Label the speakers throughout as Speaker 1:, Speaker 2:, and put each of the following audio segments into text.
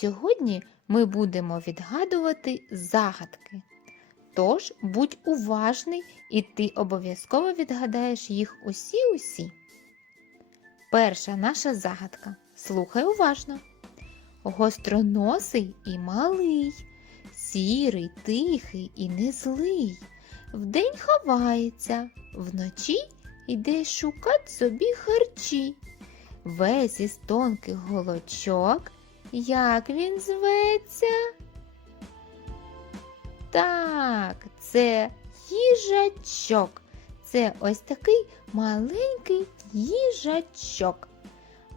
Speaker 1: Сьогодні ми будемо відгадувати загадки. Тож будь уважний, і ти обов'язково відгадаєш їх усі-усі. Перша наша загадка. Слухай уважно. Гостроносий і малий, сірий, тихий і не злий. Вдень ховається, вночі йде шукать собі харчі. Весь із тонких голочок, як він зветься? Так, це їжачок. Це ось такий маленький їжачок.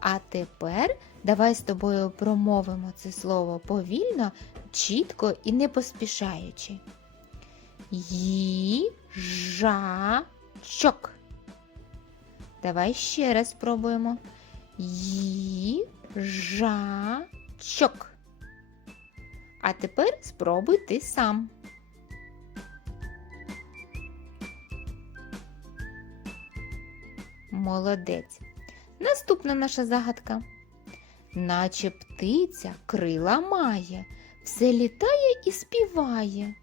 Speaker 1: А тепер давай з тобою промовимо це слово повільно, чітко і не поспішаючи. Їжачок. Давай ще раз спробуємо. Їжачок. А тепер спробуй ти сам. Молодець. Наступна наша загадка. Наче птиця крила має, все літає і співає.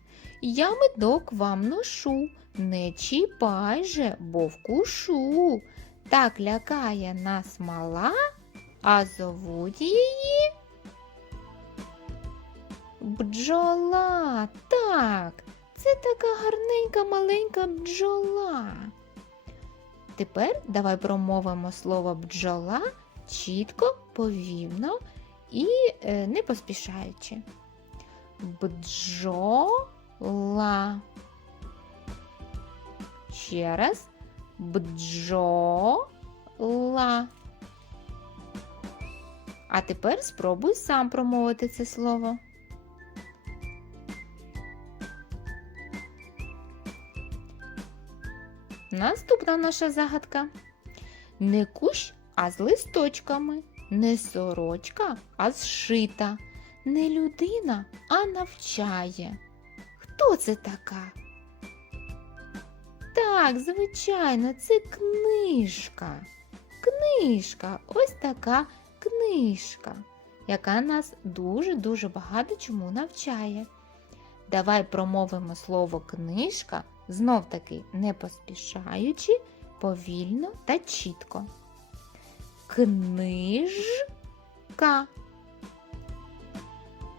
Speaker 1: Я медок вам ношу, не чіпай же, бо вкушу. Так лякає нас мала, а зовуть її. Бджола, так, це така гарненька маленька бджола. Тепер давай промовимо слово бджола чітко, повільно і е, не поспішаючи. Бджола. Ще раз. Бджола. А тепер спробуй сам промовити це слово. Наступна наша загадка. Не кущ, а з листочками, не сорочка, а зшита, не людина, а навчає. Хто це така? Так, звичайно, це книжка. Книжка, ось така книжка, яка нас дуже-дуже багато чому навчає. Давай промовимо слово книжка знов таки не поспішаючи, повільно та чітко. Книжка.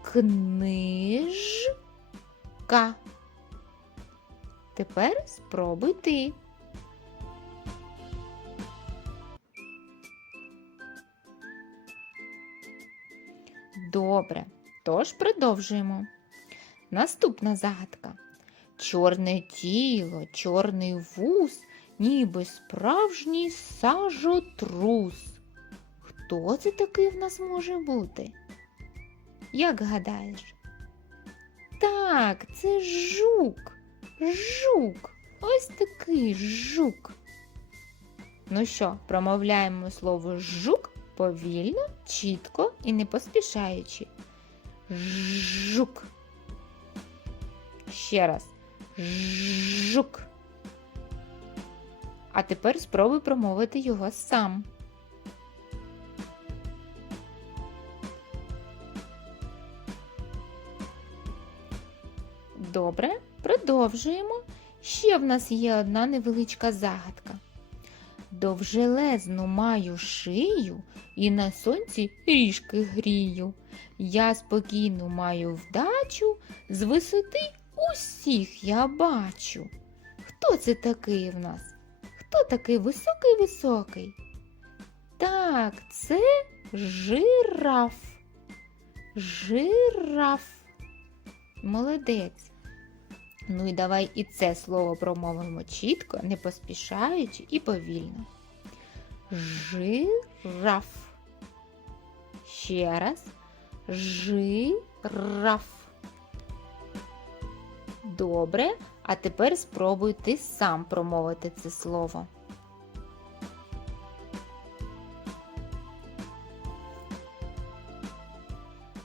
Speaker 1: Книжка. Тепер спробуй ти. Добре, тож продовжуємо. Наступна загадка. Чорне тіло, чорний вуз, ніби справжній сажотрус. Хто це такий в нас може бути? Як гадаєш? Так, це жук. Жук. Ось такий жук. Ну що, промовляємо слово жук повільно, чітко і не поспішаючи. Жук. Ще раз. Жук. А тепер спробуй промовити його сам. Добре, продовжуємо. Ще в нас є одна невеличка загадка. Довжелезну маю шию і на сонці ріжки грію. Я спокійну маю вдачу, з висоти усіх я бачу. Хто це такий в нас? Хто такий високий-високий? Так, це жираф. Жираф. Молодець. Ну і давай і це слово промовимо чітко, не поспішаючи і повільно. Жираф. Ще раз. Жираф. Добре, а тепер спробуй ти сам промовити це слово.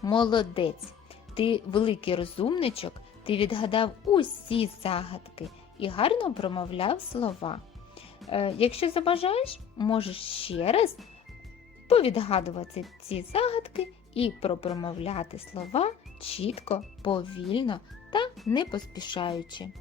Speaker 1: Молодець. Ти великий розумничок, ти відгадав усі загадки і гарно промовляв слова. Е, якщо забажаєш, можеш ще раз повідгадувати ці загадки і пропромовляти слова чітко, повільно та не поспішаючи.